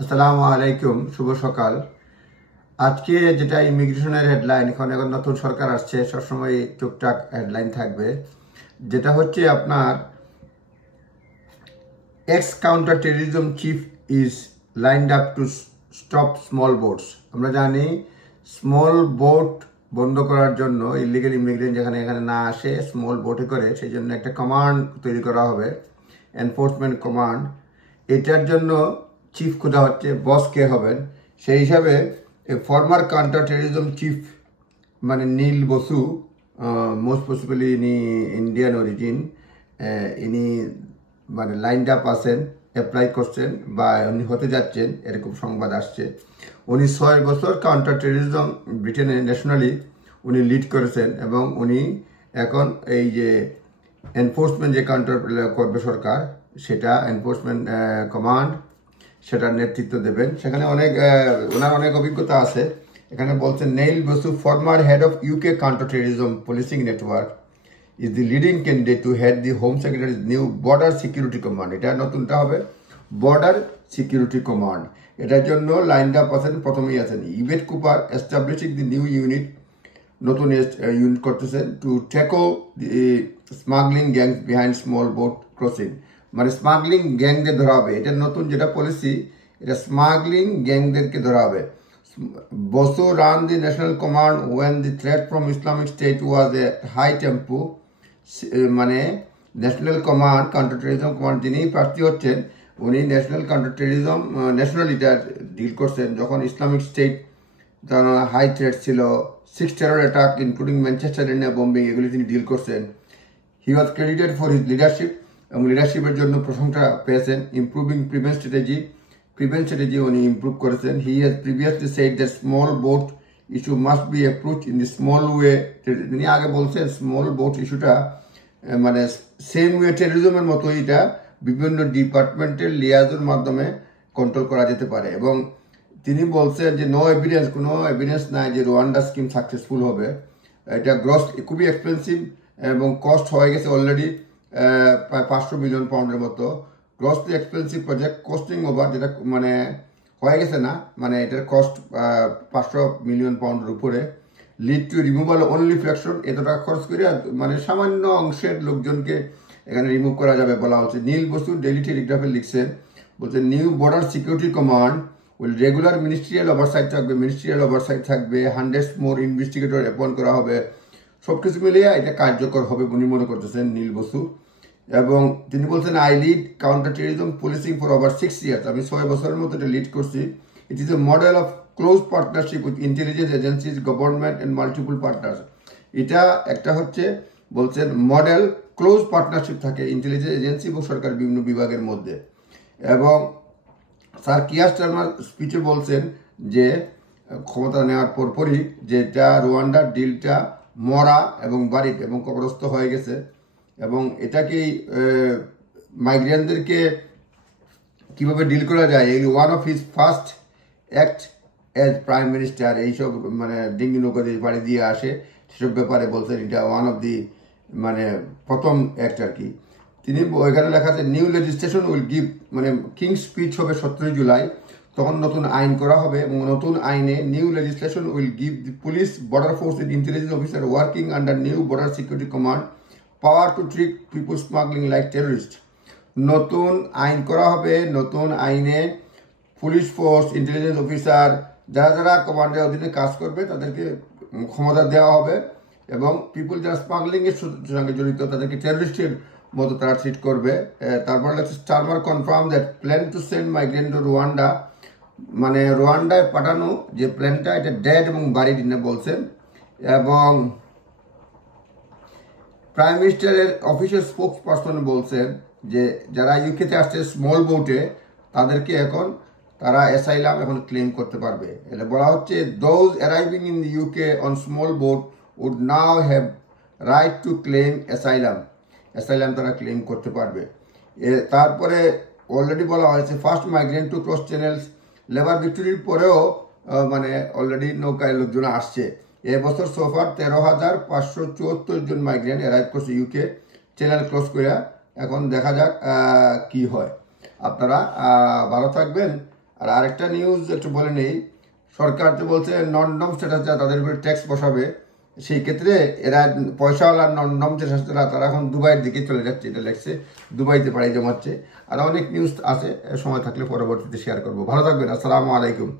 আসসালামু আলাইকুম, শুভ সকাল। আজকে যেটা ইমিগ্রেশনের হেডলাইন, এখন নতুন সরকার আসছে, সবসময় টুকটাক হেডলাইন থাকবে। যেটা হচ্ছে আপনার x counter terrorism chief is lined up to stop small boats. আমরা জানি স্মল বোট বন্ধ করার জন্য, ইলিগাল ইমিগ্রেন্ট যেখানে এখানে না আসে, স্মল বোটে করে, সেই জন্য একটা কমান্ড তৈরি করা হবে, এনফোর্সমেন্ট কমান্ড। এটার জন্য চিফ খোঁজা হচ্ছে, বস কে হবেন। সেই হিসাবে ফর্মার কাউন্টার টেররিজম চিফ মানে নীল বসু, মোস্ট পসিবলি ইনি ইন্ডিয়ান অরিজিন, ইনি মানে লাইনড আপ আছেন, অ্যাপ্লাই করছেন বা উনি হতে যাচ্ছেন, এরকম সংবাদ আসছে। উনি 6 বছর কাউন্টার টেররিজম ব্রিটেনে ন্যাশনালি উনি লিড করেছেন এবং উনি এখন এই যে এনফোর্সমেন্ট যে কাউন্টার করবে সরকার, সেটা এনফোর্সমেন্ট কমান্ড, সেটার নেতৃত্ব দেবেন। সেখানে ওনার অনেক অভিজ্ঞতা আছে। এখানে বলছেন Neil Basu, former head of UK counter terrorism policing network, is the leading candidate to head the Home Secretary's new Border Security Command. এটা নতুনটা হবে বর্ডার সিকিউরিটি কমান্ড। এটার জন্য লাইন আপ আছেন, প্রথমেই আছেন ইভেট কুপার, এস্টাবলিশিং দি নিউ ইউনিট, নতুন unit করতেছেন two tackle দি smuggling gang behind small boat crossing. মানে স্মাগলিং গ্যাংদের ধরা হবে, এটা নতুন যেটা পলিসি, এটা স্মাগলিং গ্যাংদেরকে ধরা হবে। Boso ran the national command when the threat from Islamic State was a high tempo. মানে national command, counter terrorism command যিনি প্রার্থী হচ্ছেন, উনি ন্যাশনাল কাউন্টার টেররিজম ন্যাশনালিটা ডিল করছেন যখন ইসলামিক স্টেট হাই থ্রেট ছিল, 6 terror attack including Manchester India bombing, এগুলি তিনি ডিল করছেন। হি ওয়াজ ক্রেডিটেড ফর হিজ লিডারশিপ, এবং লিডারশিপের জন্য প্রশংসা পেয়েছেন। ইম্প্রুভিং প্রিভেন্ট স্ট্র্যাটেজি উনি ইম্প্রুভ করেছেন। He has previously said that small boat issue must be approach in the small way. তিনি আগে বলছেন স্মল বোট ইস্যুটা মানে সেম ওয়ে টেররিজমের মতো, এটা বিভিন্ন ডিপার্টমেন্টের লিয়াজের মাধ্যমে কন্ট্রোল করা যেতে পারে। এবং তিনি বলছেন যে কোনো এভিডেন্স নাই যে রোয়ান্ডা স্কিম সাকসেসফুল হবে। এটা খুবই এক্সপেন্সিভ এবং কস্ট হয়ে গেছে অলরেডি প্রায় 500 মিলিয়ন পাউন্ডের মতো। Grossly expensive project, costing over, যেটা মানে হয়ে গেছে না, মানে এটার কস্ট 500 মিলিয়ন পাউন্ডের উপরে। Lead to removal only fraction, এত টাকা খরচ করে মানে সামান্য অংশের লোকজনকে এখানে রিমুভ করা যাবে বলা হচ্ছে। নীল বসু ডেইলি টেলিগ্রাফে লিখছেন, বলছে new border security command will regular ministerial oversight থাকবে, 100 মোর ইনভেস্টিগেটর অ্যাপয়েন্ট করা হবে। সবকিছু মিলিয়ে এটা কার্যকর হবে উনি মনে করতেছেন নীল বসু। এবং তিনি বলছেন I lead counter terrorism policing for over 6 years, আমি 6 বছরের মতো এটা লিড করছি। It is a model of close partnership with intelligence agencies, government and multiple partners. এটা একটা হচ্ছে বলছেন মডেল ক্লোজ পার্টনারশিপ থাকে ইন্টেলিজেন্স এজেন্সি এবং সরকার বিভিন্ন বিভাগের মধ্যে। এবং স্যার কিয়ার স্টারমার স্পিচে বলছেন যে ক্ষমতা নেওয়ার পরপরই যেটা রুয়ান্ডার ডিলটা মরা এবং বারিক এবং কবরস্থ হয়ে গেছে, এবং এটাকেই মাইগ্রেন্টদেরকে কিভাবে ডিল করা যায়, এই one of his first act as prime minister. এইসব মানে ডিঙ্গি নৌকা দিয়ে বাড়ি দিয়ে আসে, সেসব ব্যাপারে বলছেন এটা ওয়ান অফ দি মানে প্রথম অ্যাক্ট আর কি। তিনি এখানে লেখা আছে নিউ লেজিসলেশন উইল গিভ, মানে কিংস স্পিচ হবে 17 জুলাই, তখন নতুন আইন করা হবে। এবং নতুন আইনে new legislation will give the police, border force and intelligence officer working under new border security command power to treat people smuggling like terrorist. নতুন আইন করা হবে, নতুন আইনে পুলিশ ফোর্স, ইন্টেলিজেন্স অফিসার, যারা কমান্ডের অধীনে কাজ করবে তাদেরকে ক্ষমতা দেওয়া হবে, এবং পিপুল যারা স্মাগলিং এর সঙ্গে জড়িত তাদেরকে টেররিস্টের মতো তারা ট্রিট করবে। তারপর Starmer confirm that plan to send migrant to Rwanda, মানে রুয়ান্ডায় পাঠানো যে প্ল্যানটা, এটা ডেড এবং বারিড বলছেন। এবং প্রাইম মিনিস্টারের অফিসিয়াল স্পোক্স পার্সন বলছেন যে যারা ইউকেতে আসছে স্মল বোটে, তাদেরকে এখন তারা অ্যাসাইলাম এখন ক্লেম করতে পারবে। এটা বলা হচ্ছে those arriving in the UK on small boat would now have right to claim asylum তারা ক্লেম করতে পারবে। তারপরে অলরেডি বলা হয়েছে first migrant to cross channels, labour ভিক্টোরির পরেও মানে অলরেডি নৌকায় লোকজন আসছে। এবছর সোফার 13,574 জন মাইগ্রেন্ট অ্যারাইভ করছে ইউকে, চ্যানেল ক্লোজ করে। এখন দেখা যাক কি হয়। আপনারা ভালো থাকবেন। আর আরেকটা নিউজ একটু বলে নেই, সরকার তো বলছে নন ডম স্ট্যাটাস যারা তাদের উপরে ট্যাক্স বসাবে, সেই ক্ষেত্রে এরা পয়সাওয়ালা নন ডম স্ট্যাটাস তারা এখন দুবাইয়ের দিকে চলে যাচ্ছে, এটা লেখছে, দুবাইতে পাড়ি জমাচ্ছে। আর অনেক নিউজ আছে, সময় থাকলে পরবর্তীতে শেয়ার করবো। ভালো থাকবেন, আসসালামু আলাইকুম।